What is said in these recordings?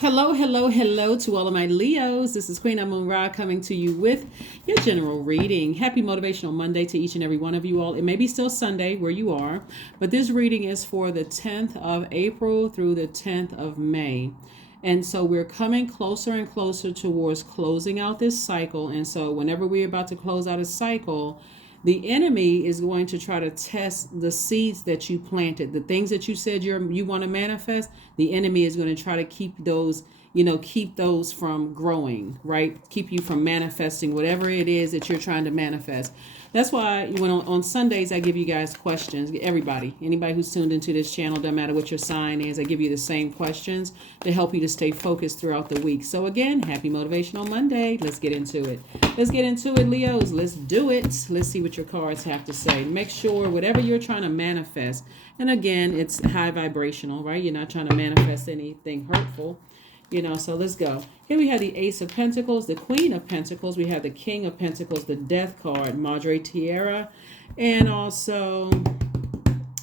Hello, hello, hello to all of my Leos. This is Queen Amun Ra coming to you with your general reading. Happy Motivational Monday to each and every one of you all. It may be still Sunday where you are, but this reading is for the 10th of April through the 10th of May. And so we're coming closer and closer towards closing out this cycle. And so whenever we're about to close out a cycle, the enemy is going to try to test the seeds that you planted, the things that you said you want to manifest. The enemy is going to try to keep those, keep those from growing, right? Keep you from manifesting whatever it is that you're trying to manifest. That's why when on Sundays, I give you guys questions. Anybody who's tuned into this channel, doesn't matter what your sign is, I give you the same questions to help you to stay focused throughout the week. So again, happy Motivational Monday. Let's get into it. Leos. Let's do it. Let's see what your cards have to say. Make sure whatever you're trying to manifest, and again, it's high vibrational, right? You're not trying to manifest anything hurtful. So let's go. Here we have the Ace of Pentacles, the Queen of Pentacles. We have the King of Pentacles, the Death card, Madre Tierra, and also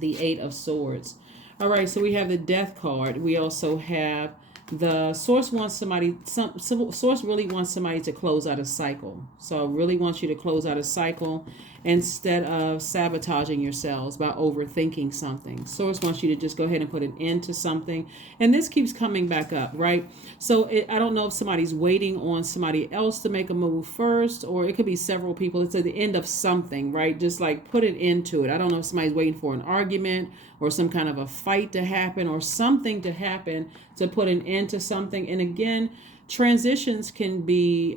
the Eight of Swords. All right, so we have the Death card. We also have the Source Source really wants somebody to close out a cycle. So really wants you to close out a cycle instead of sabotaging yourselves by overthinking something. Source wants you to just go ahead and put an end to something. And this keeps coming back up, right? So I don't know if somebody's waiting on somebody else to make a move first, or it could be several people. It's at the end of something, right? Just like put an end to it. I don't know if somebody's waiting for an argument or some kind of a fight to happen or something to happen to put an end to something. And again, transitions can be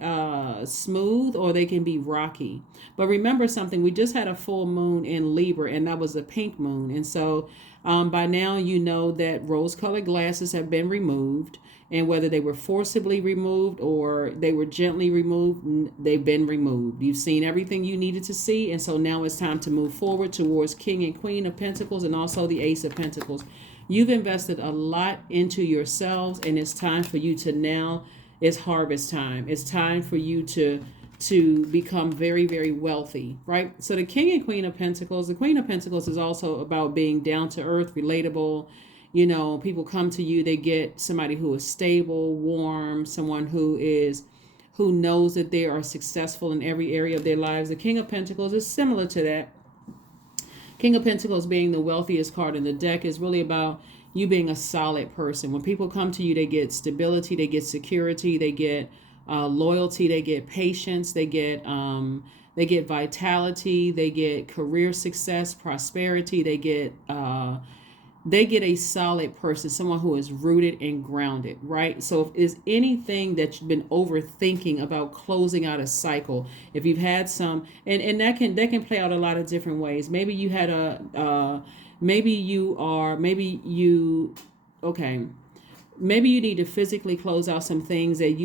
smooth or they can be rocky. But remember something, we just had a full moon in Libra, and that was a pink moon. And so by now you know that rose-colored glasses have been removed. And whether they were forcibly removed or they were gently removed, they've been removed. You've seen everything you needed to see. And so now it's time to move forward towards King and Queen of Pentacles and also the Ace of Pentacles. You've invested a lot into yourselves, and it's time for you to now, it's harvest time. It's time for you to become very, very wealthy, right? So the King and Queen of Pentacles, the Queen of Pentacles is also about being down to earth, relatable. People come to you, they get somebody who is stable, warm, someone who knows that they are successful in every area of their lives. The King of Pentacles is similar to that. King of Pentacles being the wealthiest card in the deck is really about you being a solid person. When people come to you, they get stability, they get security, they get loyalty, they get patience, they get vitality, they get career success, prosperity, they get a solid person, someone who is rooted and grounded, right? So if there's anything that you've been overthinking about closing out a cycle, if you've had some, and that can play out a lot of different ways. Maybe you had maybe you need to physically close out some things that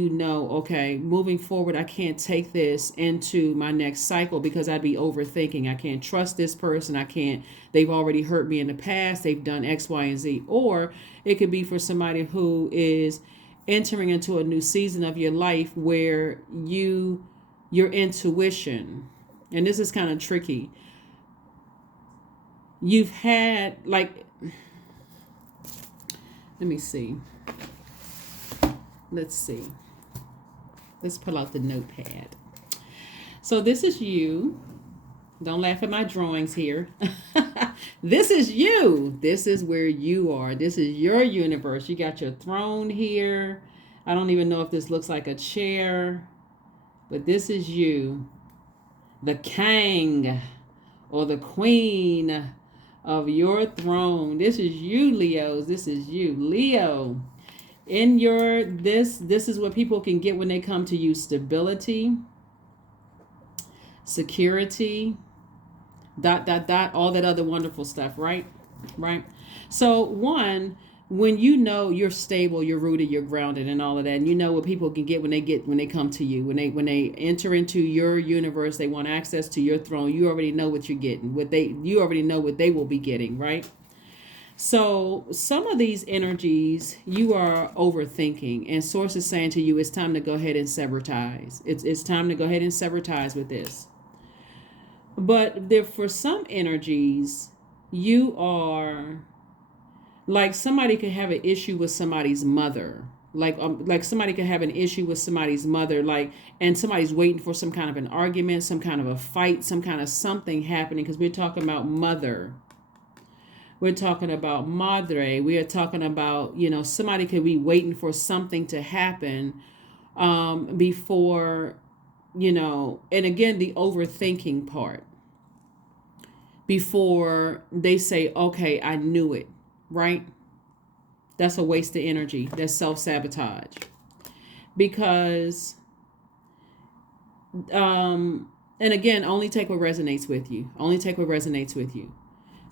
okay, moving forward, I can't take this into my next cycle because I'd be overthinking. I can't trust this person. They've already hurt me in the past. They've done X, Y, and Z. Or it could be for somebody who is entering into a new season of your life where your intuition, and this is kind of tricky. You've had, let me see. Let's see. Let's pull out the notepad. So this is you. Don't laugh at my drawings here. This is you. This is where you are. This is your universe. You got your throne here. I don't even know if this looks like a chair, but this is you. The king or the queen of your throne. This is you, Leos. This is you, Leo. In this is what people can get when they come to you: stability, security, ... all that other wonderful stuff, right? So when you're stable, you're rooted, you're grounded, and all of that, and what people can get when they come to you, when they enter into your universe, they want access to your throne. You already know what you're getting, you already know what they will be getting, right? So some of these energies you are overthinking, and Source is saying to you, it's time to go ahead and sever ties. It's time to go ahead and sever ties with this. But for some energies, you are like somebody could have an issue with somebody's mother. Like somebody could have an issue with somebody's mother, like, and somebody's waiting for some kind of an argument, some kind of a fight, some kind of something happening, because we're talking about mother. We're talking about madre. We are talking about, somebody could be waiting for something to happen before, and again, the overthinking part. Before they say, okay, I knew it, right? That's a waste of energy. That's self-sabotage. Because, and again, only take what resonates with you. Only take what resonates with you.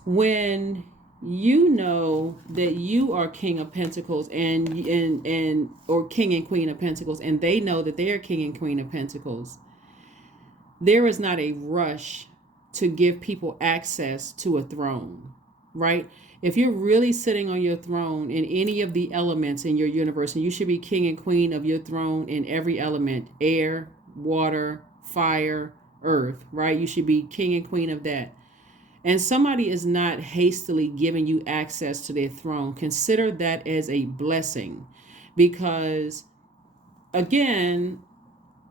When you know that you are King of Pentacles and or King and Queen of Pentacles, and they know that they are King and Queen of Pentacles, there is not a rush to give people access to a throne, right? If you're really sitting on your throne in any of the elements in your universe, and you should be king and queen of your throne in every element, air, water, fire, earth, right? You should be king and queen of that. And somebody is not hastily giving you access to their throne, consider that as a blessing, because again,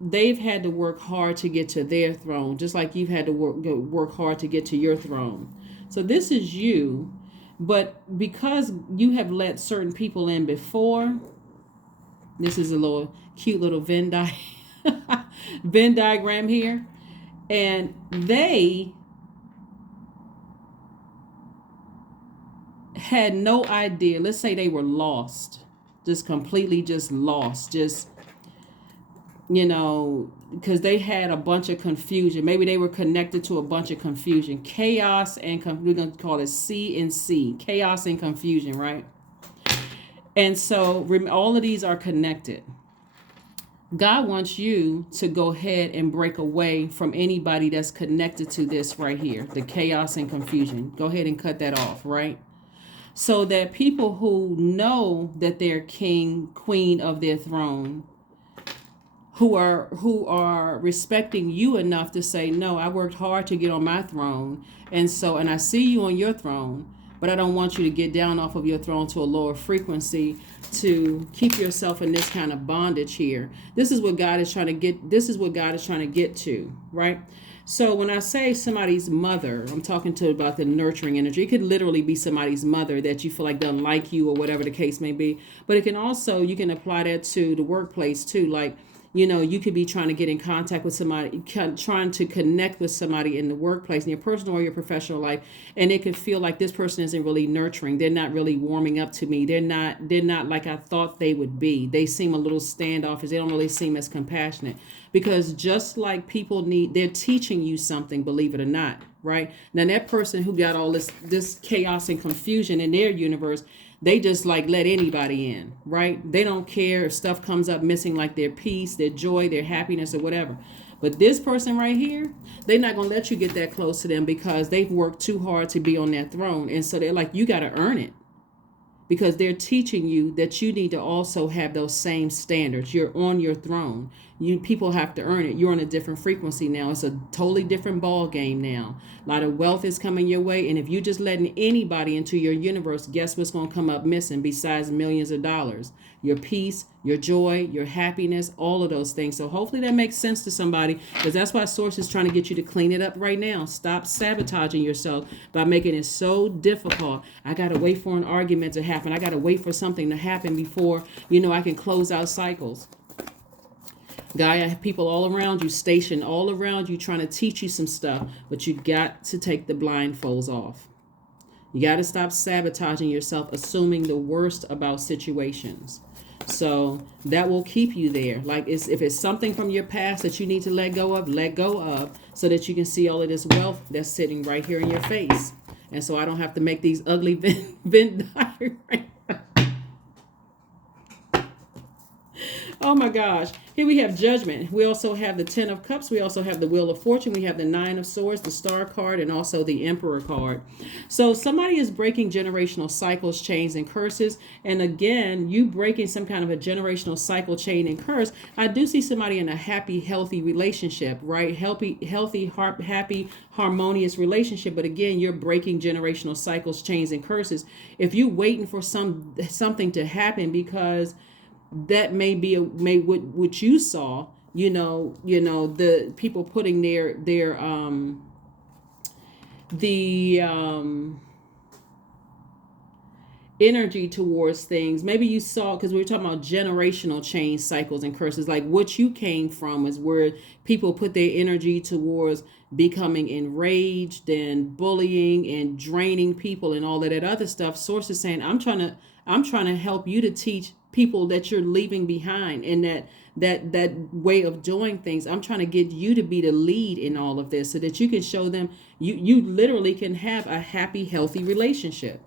they've had to work hard to get to their throne, just like you've had to work hard to get to your throne. So this is you, but because you have let certain people in before, this is a little cute little Venn diagram here, and they had no idea. Let's say they were lost, just completely just lost, just because they had a bunch of confusion. Maybe they were connected to a bunch of confusion, chaos, and we're going to call it C and C, chaos and confusion, right? And so all of these are connected. God wants you to go ahead and break away from anybody that's connected to this right here, the chaos and confusion. Go ahead and cut that off, right? So that people who know that they're king, queen of their throne, who are respecting you enough to say, no, I worked hard to get on my throne, and I see you on your throne, but I don't want you to get down off of your throne to a lower frequency to keep yourself in this kind of bondage here. This is what God is trying to get to, right? So when I say somebody's mother, I'm talking about the nurturing energy. It could literally be somebody's mother that you feel like doesn't like you or whatever the case may be. But it can also, you can apply that to the workplace too. Like, you could be trying to get in contact with somebody, trying to connect with somebody in the workplace, in your personal or your professional life, and it could feel like this person isn't really nurturing. They're not really warming up to me. They're not like I thought they would be. They seem a little standoffish. They don't really seem as compassionate, because just like they're teaching you something, believe it or not, right? Now that person who got all this chaos and confusion in their universe, they just like let anybody in, right? They don't care if stuff comes up missing, like their peace, their joy, their happiness, or whatever. But this person right here, they're not going to let you get that close to them, because they've worked too hard to be on that throne. And so they're like, you got to earn it, because they're teaching you that you need to also have those same standards. You're on your throne. People have to earn it. You're on a different frequency now. It's a totally different ball game now. A lot of wealth is coming your way, and if you're just letting anybody into your universe, guess what's going to come up missing besides millions of dollars? Your peace, your joy, your happiness, all of those things. So hopefully that makes sense to somebody, because that's why Source is trying to get you to clean it up right now. Stop sabotaging yourself by making it so difficult. I got to wait for an argument to happen. I got to wait for something to happen before, I can close out cycles. God, I have people all around you, stationed all around you, trying to teach you some stuff, but you got to take the blindfolds off. You got to stop sabotaging yourself, assuming the worst about situations. So that will keep you there. Like, if it's something from your past that you need to let go of, so that you can see all of this wealth that's sitting right here in your face. And so I don't have to make these ugly Venn diagrams. Oh my gosh. Here we have Judgment. We also have the Ten of Cups. We also have the Wheel of Fortune. We have the Nine of Swords, the Star card, and also the Emperor card. So somebody is breaking generational cycles, chains, and curses. And again, you breaking some kind of a generational cycle, chain, and curse. I do see somebody in a happy, healthy relationship, right? Happy, harmonious relationship. But again, you're breaking generational cycles, chains, and curses. If you're waiting for something to happen because that may be what you saw. The people putting the energy towards things. Maybe you saw, because we were talking about generational change cycles and curses, like what you came from is where people put their energy towards becoming enraged and bullying and draining people and all of that other stuff. Source is saying, I'm trying to help you to teach people that you're leaving behind, and that way of doing things. I'm trying to get you to be the lead in all of this so that you can show them you literally can have a happy, healthy relationship.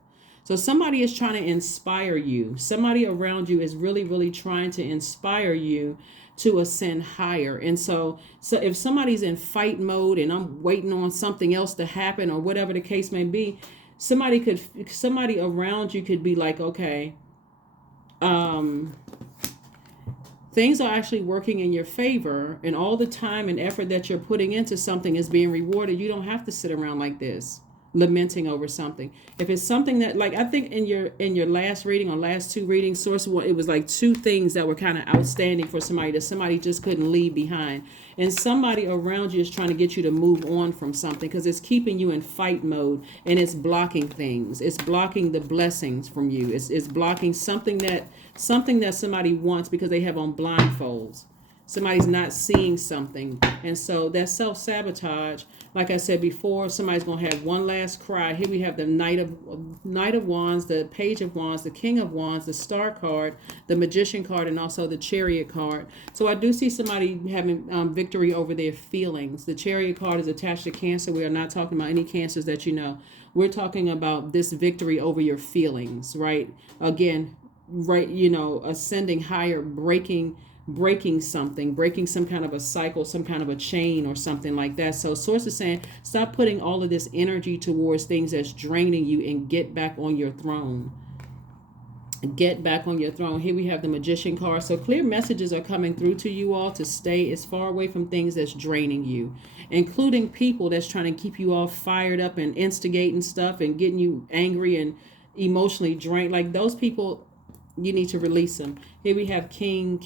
So somebody is trying to inspire you. Somebody around you is really, really trying to inspire you to ascend higher. And so if somebody's in fight mode and I'm waiting on something else to happen or whatever the case may be, somebody around you could be like, okay, things are actually working in your favor, and all the time and effort that you're putting into something is being rewarded. You don't have to sit around like this lamenting over something. If it's something that, like, I think in your last reading or last two readings, source one, it was like two things that were kind of outstanding for somebody that somebody just couldn't leave behind. And somebody around you is trying to get you to move on from something because it's keeping you in fight mode, and it's blocking things. It's blocking the blessings from you. It's blocking something that somebody wants because they have on blindfolds. Somebody's not seeing something. And so that self-sabotage, like I said before, somebody's going to have one last cry. Here we have the Knight of Wands, the Page of Wands, the King of Wands, the Star card, the Magician card, and also the Chariot card. So I do see somebody having victory over their feelings. The Chariot card is attached to Cancer. We are not talking about any Cancers that you know. We're talking about this victory over your feelings, right? Again, right, ascending higher, breaking something, breaking some kind of a cycle, some kind of a chain or something like that. So source is saying, stop putting all of this energy towards things that's draining you and get back on your throne. Get back on your throne. Here we have the Magician card. So clear messages are coming through to you all to stay as far away from things that's draining you, including people that's trying to keep you all fired up and instigating stuff and getting you angry and emotionally drained. Like those people, you need to release them. Here we have King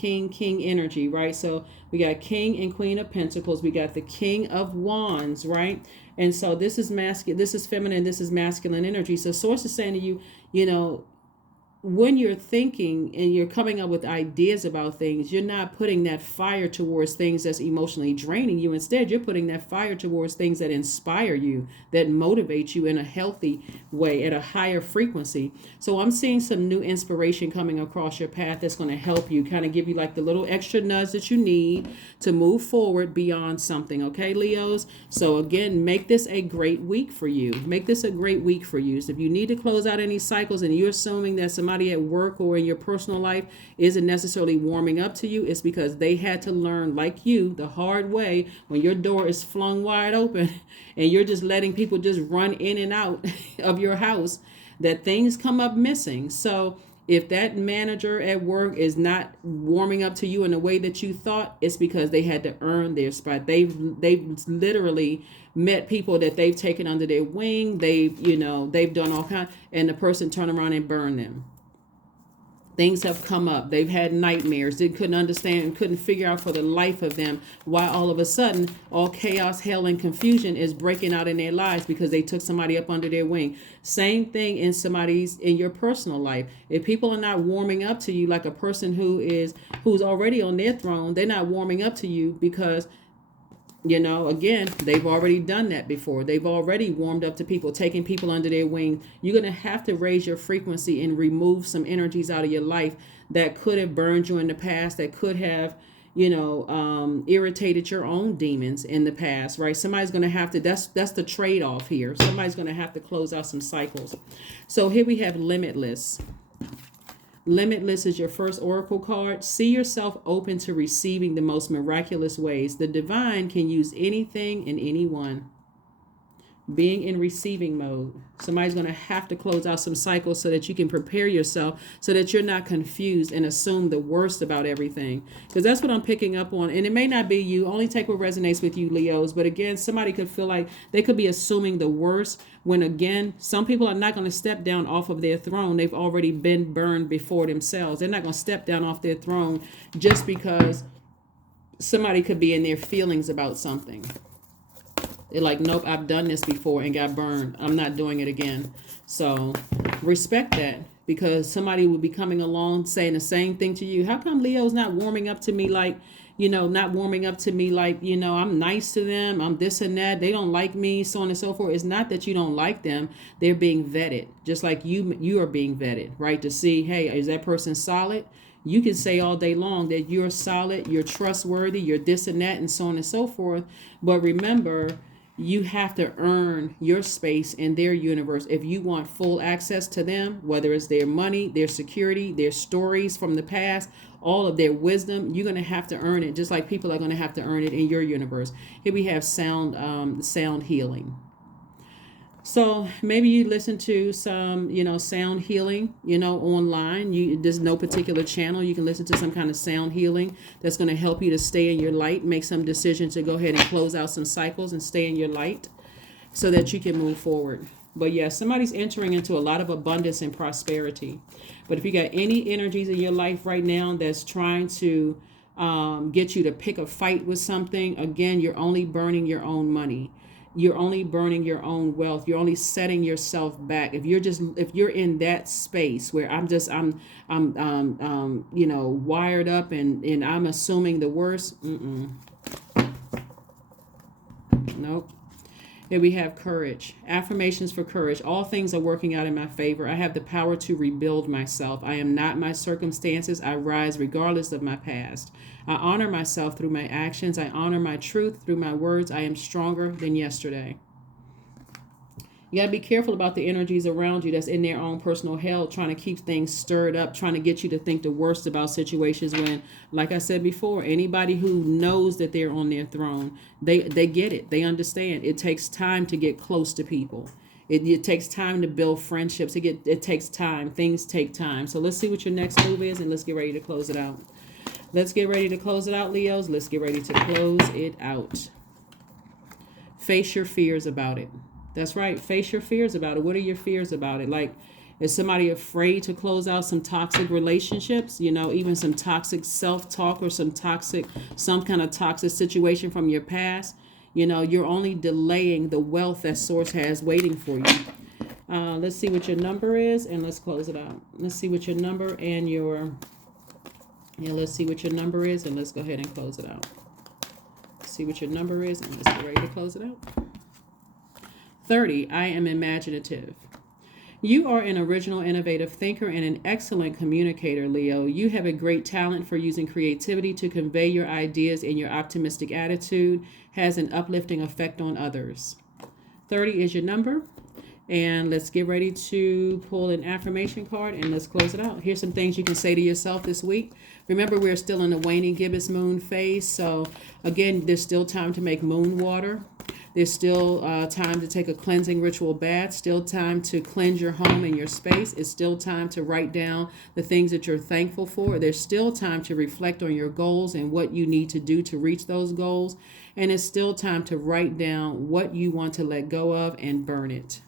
energy, right? So we got King and Queen of Pentacles. We got the King of Wands, right? And so this is masculine, this is feminine, this is masculine energy. So source is saying to you, when you're thinking and you're coming up with ideas about things, you're not putting that fire towards things that's emotionally draining you. Instead, you're putting that fire towards things that inspire you, that motivate you in a healthy way at a higher frequency. So I'm seeing some new inspiration coming across your path that's going to help you, kind of give you like the little extra nudge that you need to move forward beyond something. Okay, Leos? So again, make this a great week for you. Make this a great week for you. So if you need to close out any cycles and you're assuming that somebody at work or in your personal life isn't necessarily warming up to you, it's because they had to learn, like you, the hard way. When your door is flung wide open and you're just letting people just run in and out of your house, that things come up missing. So if that manager at work is not warming up to you in the way that you thought, it's because they had to earn their spot. They've literally met people that they've taken under their wing. They've done all kinds, and the person turned around and burned them. Things have come up. They've had nightmares. They couldn't understand and couldn't figure out for the life of them why all of a sudden all chaos, hell, and confusion is breaking out in their lives because they took somebody up under their wing. Same thing in your personal life. If people are not warming up to you, like a person who's already on their throne, they're not warming up to you because again, they've already done that before. They've already warmed up to people, taking people under their wing. You're going to have to raise your frequency and remove some energies out of your life that could have burned you in the past, that could have, irritated your own demons in the past, right? Somebody's going to have to, that's the trade-off here. Somebody's going to have to close out some cycles. So here we have Limitless. Limitless is your first oracle card. See yourself open to receiving the most miraculous ways. The divine can use anything and anyone. being in receiving mode. Somebody's going to have to close out some cycles so that you can prepare yourself so that you're not confused and assume the worst about everything. Because that's what I'm picking up on. And it may not be you. Only take what resonates with you, Leos. But again, somebody could feel like they could be assuming the worst when, again, some people are not going to step down off of their throne. They've already been burned before themselves. They're not going to step down off their throne just because somebody could be in their feelings about something. They're like, nope, I've done this before and got burned. I'm not doing it again. So respect that, because somebody will be coming along saying the same thing to you. How come Leo's not warming up to me like, not warming up to me like, I'm nice to them. I'm this and that. They don't like me, so on and so forth. It's not that you don't like them. They're being vetted, just like you are being vetted, right? To see, hey, is that person solid? You can say all day long that you're solid, you're trustworthy, you're this and that, and so on and so forth. But remember, you have to earn your space in their universe if you want full access to them, whether it's their money, their security, their stories from the past, all of their wisdom. You're going to have to earn it, just like people are going to have to earn it in your universe. Here we have sound healing. So maybe you listen to some, sound healing, online. There's no particular channel. You can listen to some kind of sound healing that's going to help you to stay in your light, make some decisions to go ahead and close out some cycles and stay in your light so that you can move forward. But yeah, somebody's entering into a lot of abundance and prosperity. But if you got any energies in your life right now that's trying to get you to pick a fight with something, again, you're only burning your own money. You're only burning your own wealth. You're only setting yourself back. If you're in that space where I'm wired up and I'm assuming the worst. Nope. Here we have courage. Affirmations for courage. All things are working out in my favor. I have the power to rebuild myself. I am not my circumstances. I rise regardless of my past. I honor myself through my actions. I honor my truth through my words. I am stronger than yesterday. You got to be careful about the energies around you that's in their own personal hell, trying to keep things stirred up, trying to get you to think the worst about situations when, like I said before, anybody who knows that they're on their throne, they get it. They understand. It takes time to get close to people. It takes time to build friendships. It takes time. Things take time. So let's see what your next move is, and let's get ready to close it out. Let's get ready to close it out, Leos. Let's get ready to close it out. Face your fears about it. That's right. Face your fears about it. What are your fears about it? Like, is somebody afraid to close out some toxic relationships? Even some toxic self-talk or some kind of toxic situation from your past? You're only delaying the wealth that Source has waiting for you. Let's see what your number is, and let's close it out. Let's see what your number and let's see what your number is, and let's go ahead and close it out. See what your number is, and let's get ready to close it out. 30, I am imaginative. You are an original, innovative thinker and an excellent communicator, Leo. You have a great talent for using creativity to convey your ideas, and your optimistic attitude has an uplifting effect on others. 30 is your number. And let's get ready to pull an affirmation card, and let's close it out. Here's some things you can say to yourself this week. Remember, we're still in the waning gibbous moon phase. So again, there's still time to make moon water. There's still time to take a cleansing ritual bath. Still time to cleanse your home and your space. It's still time to write down the things that you're thankful for. There's still time to reflect on your goals and what you need to do to reach those goals. And it's still time to write down what you want to let go of and burn it.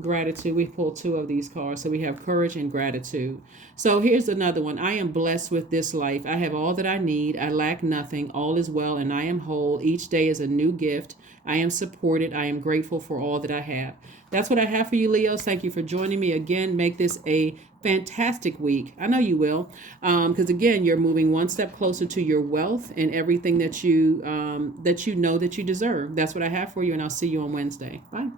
Gratitude. We pulled two of these cards. So we have courage and gratitude. So here's another one. I am blessed with this life. I have all that I need. I lack nothing. All is well and I am whole. Each day is a new gift. I am supported. I am grateful for all that I have. That's what I have for you, Leos. Thank you for joining me again. Make this a fantastic week. I know you will. Because again, you're moving one step closer to your wealth and everything that you know that you deserve. That's what I have for you, and I'll see you on Wednesday. Bye.